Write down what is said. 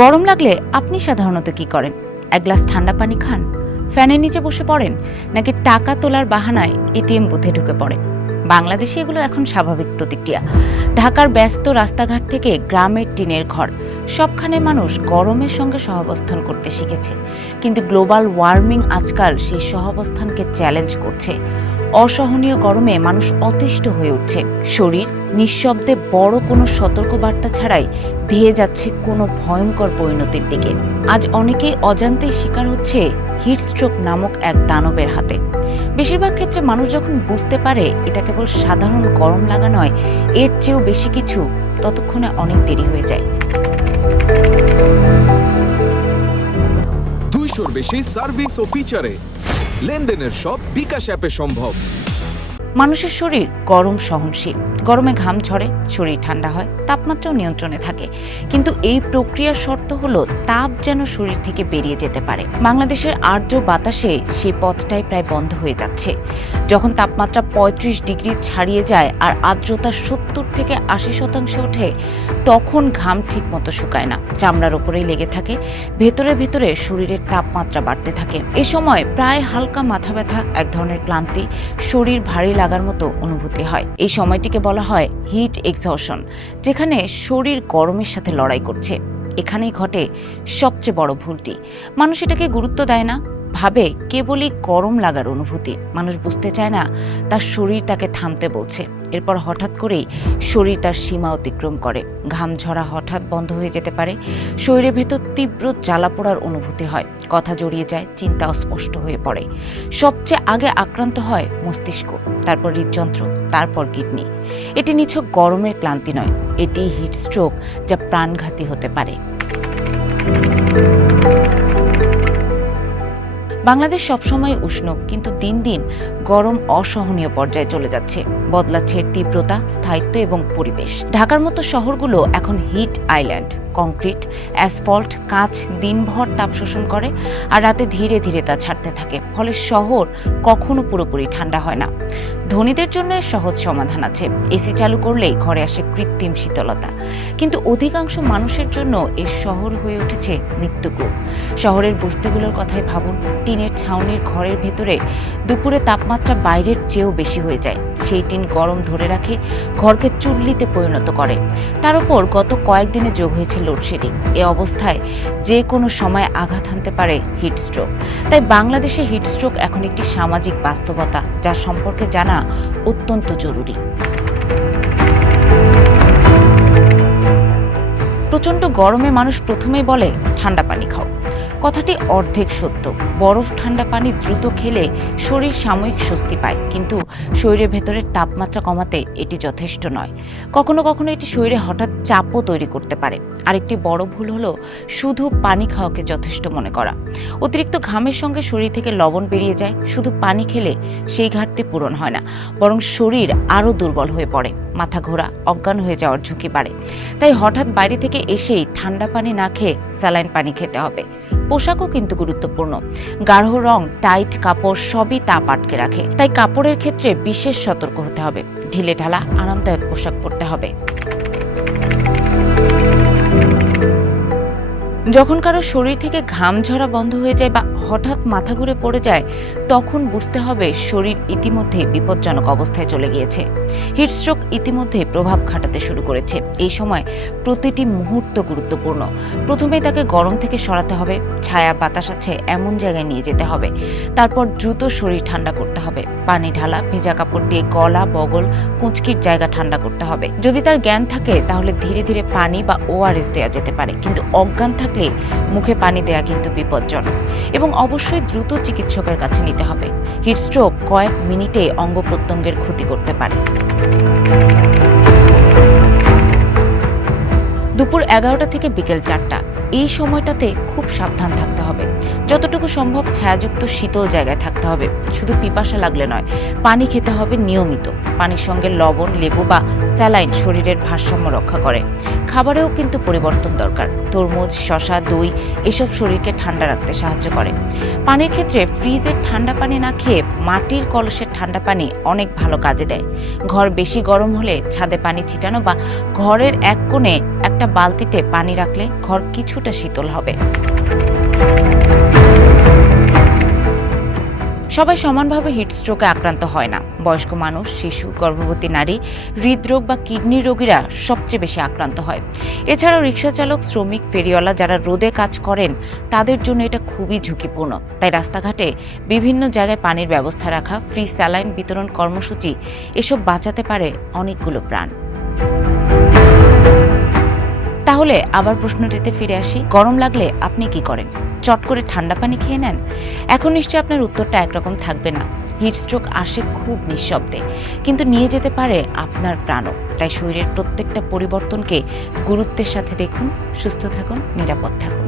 গরম লাগলে আপনি সাধারণত কি করেন? এক গ্লাস ঠান্ডা পানি খান, ফ্যানের নিচে বসে পড়েন, নাকি টাকা তোলার বাহানায় এটিএম বুথে ঢুকে পড়েন? বাংলাদেশে এগুলো এখন স্বাভাবিক প্রতিক্রিয়া। ঢাকার ব্যস্ত রাস্তাঘাট থেকে গ্রামের টিনের ঘর, সবখানে মানুষ গরমের সঙ্গে সহাবস্থান করতে শিখেছে। কিন্তু গ্লোবাল ওয়ার্মিং আজকাল সেই সহাবস্থানকে চ্যালেঞ্জ করছে। অসহনীয় গরমে মানুষ অতিষ্ঠ হয়ে উঠছে। শরীর নিঃশব্দে বড় কোনো সতর্কবার্তা ছাড়াই ধেয়ে যাচ্ছে কোনো ভয়ঙ্কর পরিণতির দিকে। আজ অনেকেই অজান্তেই শিকার হচ্ছে হিটস্ট্রোক নামক এক দানবের হাতে। বেশিরভাগ ক্ষেত্রে মানুষ যখন বুঝতে পারে এটা কেবল সাধারণ গরম লাগা নয়, এর চেয়েও বেশি কিছু, ততক্ষণে অনেক দেরি হয়ে যায়। 200-র বেশি সার্ভিস ও ফিচারে লেনদেনের সব বিকাশ অ্যাপে সম্ভব। মানুষের শরীর গরম সহনশীল। গরমে ঘাম ঝরে, শরীর ঠান্ডা হয়, তাপমাত্রাও নিয়ন্ত্রণে থাকে। কিন্তু এই প্রক্রিয়ার শর্ত হলো তাপ যেন শরীর থেকে বেরিয়ে যেতে পারে। বাংলাদেশের আর্দ্র বাতাসে সেই পথটাই প্রায় বন্ধ হয়ে যাচ্ছে। যখন তাপমাত্রা 35 ডিগ্রি ছাড়িয়ে যায় আর আর্দ্রতা 70 থেকে 80% ওঠে, তখন ঘাম ঠিক মতো শুকায় না, চামড়ার উপরেই লেগে থাকে। ভেতরে ভেতরে শরীরের তাপমাত্রা বাড়তে থাকে। এ সময় প্রায় হালকা মাথা ব্যথা, এক ধরনের ক্লান্তি, শরীর ভারী লাগার মতো অনুভূতি হয়। এই সময়টিকে বলা হয় হিট এক্সহশন, যেখানে শরীর গরমের সাথে লড়াই করছে। এখানেই ঘটে সবচেয়ে বড় ভুলটি। মানুষ এটাকে গুরুত্ব দেয় না, ভাবে কেবলই গরম লাগার অনুভূতি। মানুষ বুঝতে চায় না তার শরীর তাকে থামতে বলছে। এরপর হঠাৎ করেই শরীর তার সীমা অতিক্রম করে। ঘাম ঝরা হঠাৎ বন্ধ হয়ে যেতে পারে, শরীরের ভেতর তীব্র জ্বালা পোড়ার অনুভূতি হয়, কথা জড়িয়ে যায়, চিন্তা অস্পষ্ট হয়ে পড়ে। সবচেয়ে আগে আক্রান্ত হয় মস্তিষ্ক, তারপর হৃদযন্ত্র, তারপর কিডনি। এটি নিছক গরমের ক্লান্তি নয়, এটি হিটস্ট্রোক, যা প্রাণঘাতী হতে পারে। বাংলাদেশ সবসময় উষ্ণ, কিন্তু দিন দিন গরম অসহনীয় পর্যায়ে চলে যাচ্ছে। বদলাচ্ছে তীব্রতা, স্থায়িত্ব এবং পরিবেশ। ঢাকার মতো শহরগুলো এখন হিট আইল্যান্ড। কংক্রিট, অ্যাসফল্ট, কাঁচ দিনভর তাপ শোষণ করে আর রাতে ধীরে ধীরে তা ছাড়তে থাকে। ফলে শহর কখনো পুরোপুরি ঠান্ডা হয় না। ধনীদের জন্য এর সহজ সমাধান আছে। এসি চালু করলেই ঘরে আসে কৃত্রিম শীতলতা। কিন্তু অধিকাংশ মানুষের জন্য এর শহর হয়ে উঠেছে মৃত্যুকূপ। শহরের বস্তিগুলোর কথাই ভাবুন। টিনের ছাউনির ঘরের ভেতরে দুপুরে তাপমাত্রা বাইরের চেয়েও বেশি হয়ে যায়। সেই টিন গরম ধরে রাখে, ঘরকে চুল্লিতে পরিণত করে। তার উপর গত কয়েকদিনে যোগ হয়েছে লোডশেডিং। এ অবস্থায় যে কোনো সময় আঘাত হানতে পারে হিটস্ট্রোক। তাই বাংলাদেশে হিটস্ট্রোক এখন একটি সামাজিক বাস্তবতা, যা সম্পর্কে জানা অত্যন্ত জরুরি। প্রচণ্ড গরমে মানুষ প্রথমেই বলে ঠান্ডা পানি খাও। কথাটি অর্ধেক সত্য। বরফ ঠান্ডা পানি দ্রুত খেলে শরীর সাময়িক স্বস্তি পায়, কিন্তু শরীরের ভেতরের তাপমাত্রা কমাতে এটি যথেষ্ট নয়। কখনো কখনো এটি শরীরে হঠাৎ চাপও তৈরি করতে পারে। আরেকটি বড় ভুল হলো শুধু পানি খাওয়াকে যথেষ্ট মনে করা। অতিরিক্ত ঘামের সঙ্গে শরীর থেকে লবণ বেরিয়ে যায়। শুধু পানি খেলে সেই ঘাটতি পূরণ হয় না, বরং শরীর আরও দুর্বল হয়ে পড়ে, মাথা ঘোরা, অজ্ঞান হয়ে যাওয়ার ঝুঁকি বাড়ে। তাই হঠাৎ বাইরে থেকে এসেই ঠান্ডা পানি না খেয়ে স্যালাইন পানি খেতে হবে। পোশাকও কিন্তু গুরুত্বপূর্ণ। গাঢ় রং, টাইট কাপড় সবই তাপ আটকে রাখে। তাই কাপড়ের ক্ষেত্রে বিশেষ সতর্ক হতে হবে। ঢিলে ঢালা আরামদায়ক পোশাক পরতে হবে। যখন কারো শরীর থেকে ঘাম ঝরা বন্ধ হয়ে যায় বা হঠাৎ মাথা ঘুরে পড়ে যায়, তখন বুঝতে হবে শরীর ইতিমধ্যে বিপজ্জনক অবস্থায় চলে গিয়েছে। হিটস্ট্রোক ইতিমধ্যে প্রভাব খাটাতে শুরু করেছে। এই সময় প্রতিটি মুহূর্ত গুরুত্বপূর্ণ। প্রথমেই তাকে গরম থেকে সরাতে হবে, ছায়া বাতাস আছে এমন জায়গায় নিয়ে যেতে হবে। তারপর দ্রুত শরীর ঠান্ডা করতে হবে। পানি ঢালা, ভেজা কাপড় দিয়ে গলা, বগল, কুঁচকির জায়গা ঠান্ডা করতে হবে। যদি তার জ্ঞান থাকে তাহলে ধীরে ধীরে পানি বা ORS দেওয়া যেতে পারে, কিন্তু অজ্ঞান থাকলে মুখে পানি দেয়া কিন্তু বিপজ্জনক। এবং অবশ্যই দ্রুত চিকিৎসকের কাছে নিতে হবে। হিটস্ট্রোক কয়েক মিনিটে অঙ্গ প্রত্যঙ্গের ক্ষতি করতে পারে। দুপুর 11টা থেকে বিকেল 4টা, এই সময়টাতে খুব সাবধান থাকতে হবে। যতটুকু সম্ভব ছায়াযুক্ত শীতল জায়গায় থাকতে হবে। শুধু পিপাসা লাগলে নয়, পানি খেতে হবে নিয়মিত। পানির সঙ্গে লবণ, লেবু বা স্যালাইন শরীরের ভারসাম্য রক্ষা করে। খাবারেও কিন্তু পরিবর্তন দরকার। তরমুজ, শসা, দই এসব শরীরকে ঠান্ডা রাখতে সাহায্য করে। পানির ক্ষেত্রে ফ্রিজের ঠান্ডা পানি না খেয়ে মাটির কলসের ঠান্ডা পানি অনেক ভালো কাজে দেয়। ঘর বেশি গরম হলে ছাদে পানি ছিটানো বা ঘরের এক কোণে এক একটা বালতিতে পানি রাখলে ঘর কিছুটা শীতল হবে। সবাই সমানভাবে হিটস্ট্রোকে আক্রান্ত হয় না। বয়স্ক মানুষ, শিশু, গর্ভবতী নারী, হৃদরোগ বা কিডনি রোগীরা সবচেয়ে বেশি আক্রান্ত হয়। এছাড়াও রিকশা চালক, শ্রমিক, ফেরিওয়ালা যারা রোদে কাজ করেন তাদের জন্য এটা খুবই ঝুঁকিপূর্ণ। তাই রাস্তাঘাটে বিভিন্ন জায়গায় পানির ব্যবস্থা রাখা, ফ্রি স্যালাইন বিতরণ কর্মসূচি এসব বাঁচাতে পারে অনেকগুলো প্রাণ। তাহলে আবার প্রশ্নটিতে ফিরে আসি, গরম লাগলে আপনি কি করেন? চট করে ঠান্ডা পানি খেয়ে নেন? এখন নিশ্চয়ই আপনার উত্তরটা একরকম থাকবে না। হিটস্ট্রোক আসে খুব নিঃশব্দে, কিন্তু নিয়ে যেতে পারে আপনার প্রাণও। তাই শরীরের প্রত্যেকটা পরিবর্তনকে গুরুত্বের সাথে দেখুন। সুস্থ থাকুন, নিরাপদ থাকুন।